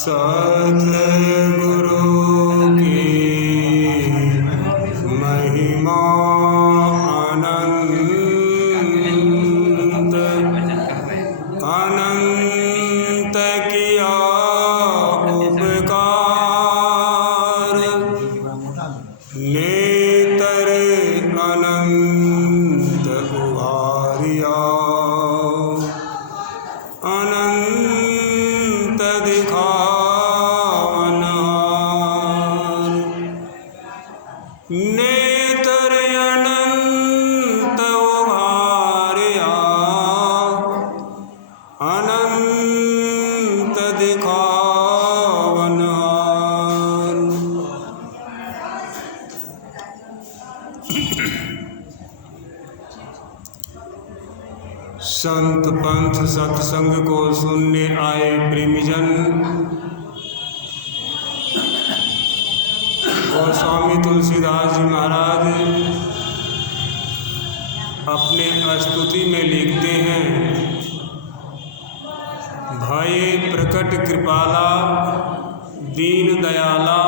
सद्गुरु की महिमा अनंत अनंत किया उपकार, नेत्र अनंत उभारिया, अनंत दिखावनहार, नेत्र अनंत उभारिया, अनंत दिखावनहार। संत पंथ सत्संग को सुनने आए प्रेमीजन, गोस्वामी तुलसीदास जी महाराज अपने स्तुति में लिखते हैं, भये प्रकट कृपाला दीन दयाला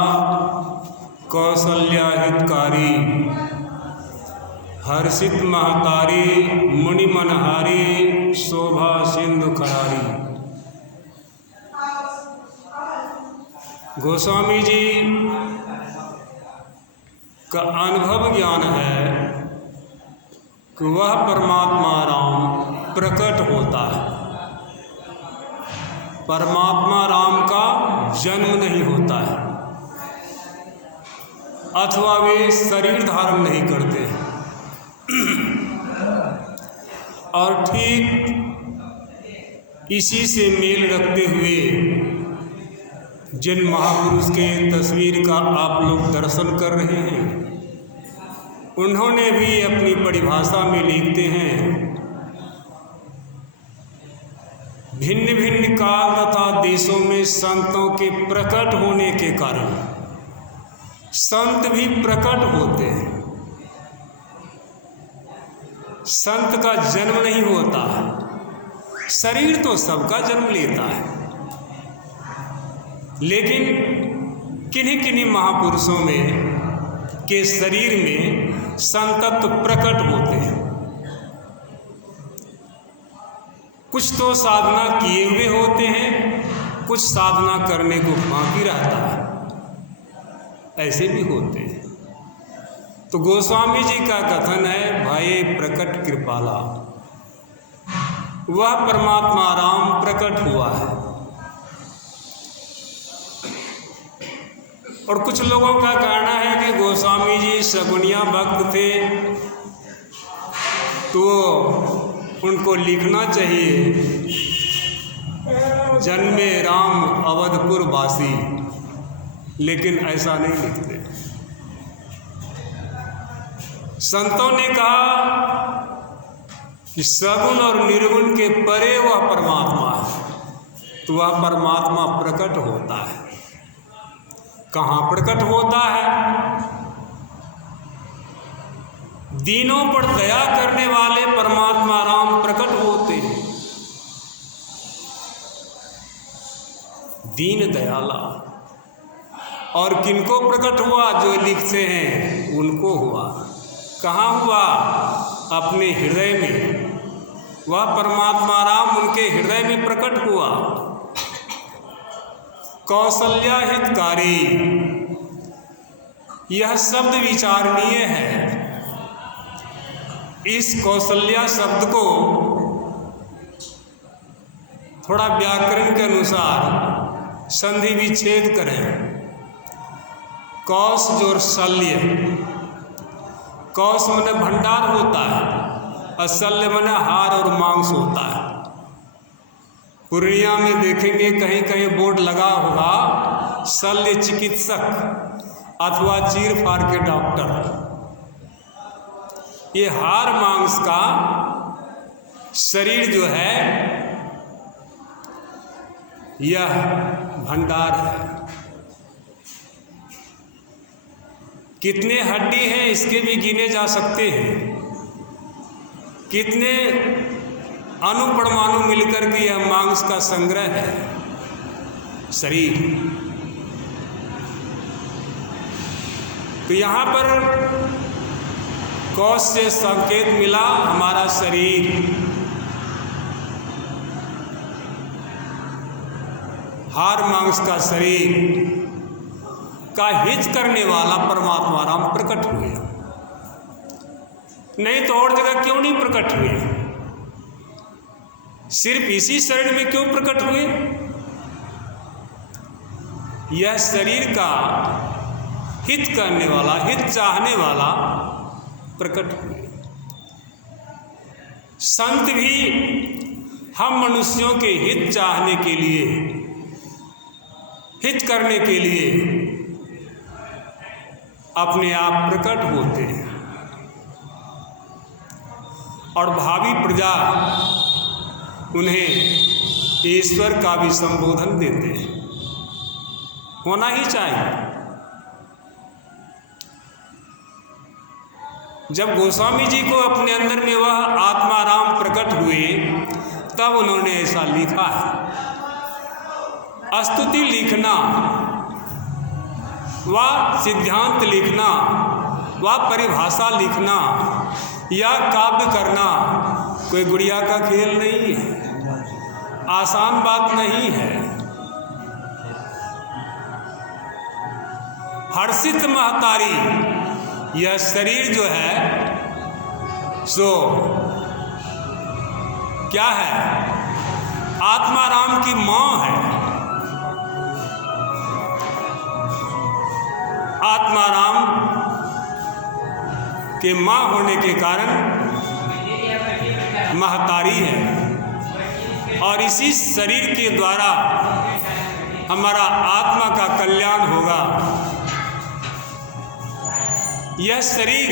कौसल्या हितकारी, हर्षित महतारी मुनि मनहारी शोभा सिंधु करारी। गोस्वामी जी का अनुभव ज्ञान है कि वह परमात्मा राम प्रकट होता है। परमात्मा राम का जन्म नहीं होता है अथवा वे शरीर धारण नहीं करते हैं। और ठीक इसी से मेल रखते हुए जिन महापुरुष के तस्वीर का आप लोग दर्शन कर रहे हैं, उन्होंने भी अपनी परिभाषा में लिखते हैं, भिन्न भिन्न काल तथा देशों में संतों के प्रकट होने के कारण संत भी प्रकट होते हैं। संत का जन्म नहीं होता है, शरीर तो सबका जन्म लेता है, लेकिन किन्हीं किन्हीं महापुरुषों में के शरीर में संतत्व प्रकट होते हैं। कुछ तो साधना किए हुए होते हैं, कुछ साधना करने को बाकी रहता है, ऐसे भी होते हैं। तो गोस्वामी जी का कथन है, भये प्रकट कृपाला, वह परमात्मा राम प्रकट हुआ है। और कुछ लोगों का कहना है कि गोस्वामी जी सगुनिया भक्त थे, तो उनको लिखना चाहिए, जन्मे राम अवधपुर वासी, लेकिन ऐसा नहीं लिखते। संतों ने कहा कि सगुण और निर्गुण के परे वह परमात्मा है, तो वह परमात्मा प्रकट होता है। कहाँ प्रकट होता है? दीनों पर दया करने वाले परमात्मा राम प्रकट होते हैं। दीन दयाला। और किनको प्रकट हुआ? जो लिखते हैं उनको हुआ। कहाँ हुआ? अपने हृदय में। वह परमात्मा राम उनके हृदय में प्रकट हुआ। कौसल्या हितकारी, यह शब्द विचारणीय है। इस कौसल्या शब्द को थोड़ा व्याकरण के अनुसार संधि विच्छेद करें। कौश जो शल्य, कौश माने भंडार होता है, और शल्य माने हार और मांस होता है। पूर्णिया में देखेंगे कहीं कहीं बोर्ड लगा होगा, शल्य चिकित्सक अथवा चीर फाड़ के डॉक्टर। ये हार मांस का शरीर जो है, यह भंडार है। कितने हड्डी हैं इसके भी गिने जा सकते हैं। कितने अणु परमाणु मिलकर के यह मांस का संग्रह है। शरीर। तो यहाँ पर कौश से संकेत मिला हमारा शरीर हाड़ मांस का शरीर का हित करने वाला परमात्मा राम प्रकट हुए। नहीं तो और जगह क्यों नहीं प्रकट हुए? सिर्फ इसी शरीर में क्यों प्रकट हुए? यह शरीर का हित करने वाला, हित चाहने वाला प्रकट हुए। संत भी हम मनुष्यों के हित चाहने के लिए, हित करने के लिए अपने आप प्रकट होते हैं और भावी प्रजा उन्हें ईश्वर का भी संबोधन देते हैं। होना ही चाहिए। जब गोस्वामी जी को अपने अंदर में वह आत्मा राम प्रकट हुए तब उन्होंने ऐसा लिखा है। स्तुति लिखना व सिद्धांत लिखना व परिभाषा लिखना या काव्य करना कोई गुड़िया का खेल नहीं है, आसान बात नहीं है। हर्षित महतारी, यह शरीर जो है सो क्या है? आत्मा राम की माँ है। आत्मा राम के माँ होने के कारण महतारी है और इसी शरीर के द्वारा हमारा आत्मा का कल्याण होगा। यह शरीर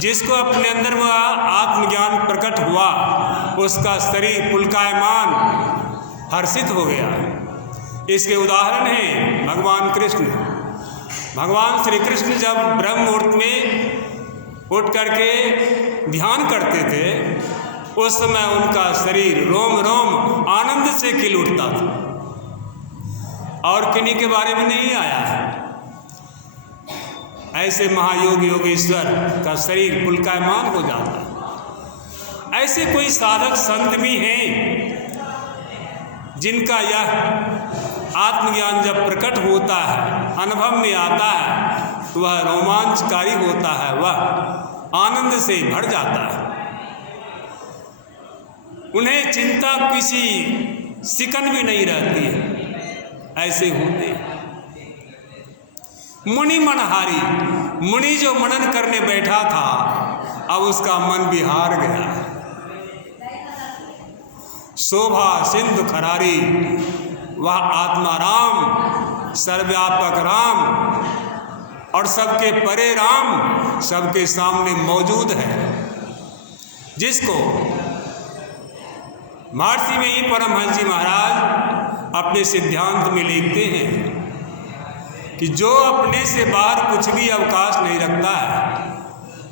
जिसको अपने अंदर वह आत्मज्ञान प्रकट हुआ उसका शरीर पुलकायमान हर्षित हो गया। इसके उदाहरण हैं भगवान कृष्ण। भगवान श्री कृष्ण जब ब्रह्म मुहूर्त में उठ करके ध्यान करते थे उस समय उनका शरीर रोम रोम आनंद से खिल उठता था और किन्हीं के बारे में नहीं आया है। ऐसे महायोग योगेश्वर का शरीर पुलकायमान हो जाता है। ऐसे कोई साधक संत भी हैं जिनका यह आत्मज्ञान जब प्रकट होता है, अनुभव में आता है तो वह रोमांचकारी होता है, वह आनंद से भर जाता है। उन्हें चिंता किसी सिकन भी नहीं रहती है। ऐसे होते मुनि मनहारी, मुनि जो मनन करने बैठा था अब उसका मन बिहार गया। शोभा सिंधु खरारी, वह आत्मा राम, सर्वव्यापक राम और सबके परे राम सबके सामने मौजूद है, जिसको महर्षि में ही परमहंस जी महाराज अपने सिद्धांत में लिखते हैं कि जो अपने से बाहर कुछ भी अवकाश नहीं रखता है,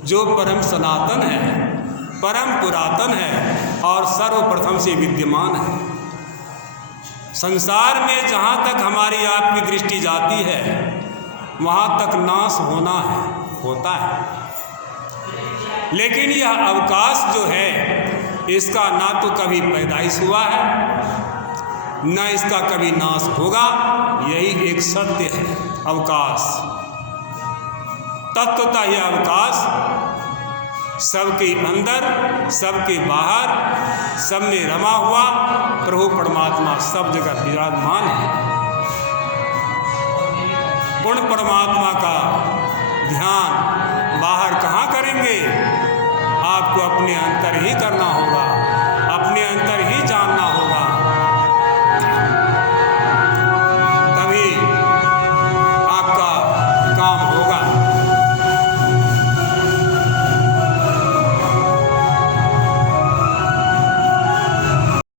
जो परम सनातन है, परम पुरातन है और सर्वप्रथम से विद्यमान है। संसार में जहाँ तक हमारी आपकी दृष्टि जाती है वहाँ तक नाश होना है, होता है। लेकिन यह अवकाश जो है इसका ना तो कभी पैदाइश हुआ है न इसका कभी नाश होगा। यही एक सत्य है। अवकाश तत्वतः यह अवकाश सबके अंदर सबके बाहर सब में रमा हुआ प्रभु परमात्मा सब जगह विराजमान है। उन परमात्मा का ध्यान बाहर कहाँ करेंगे? आपको अपने अंतर ही करना होगा, अपने अंतर ही जानना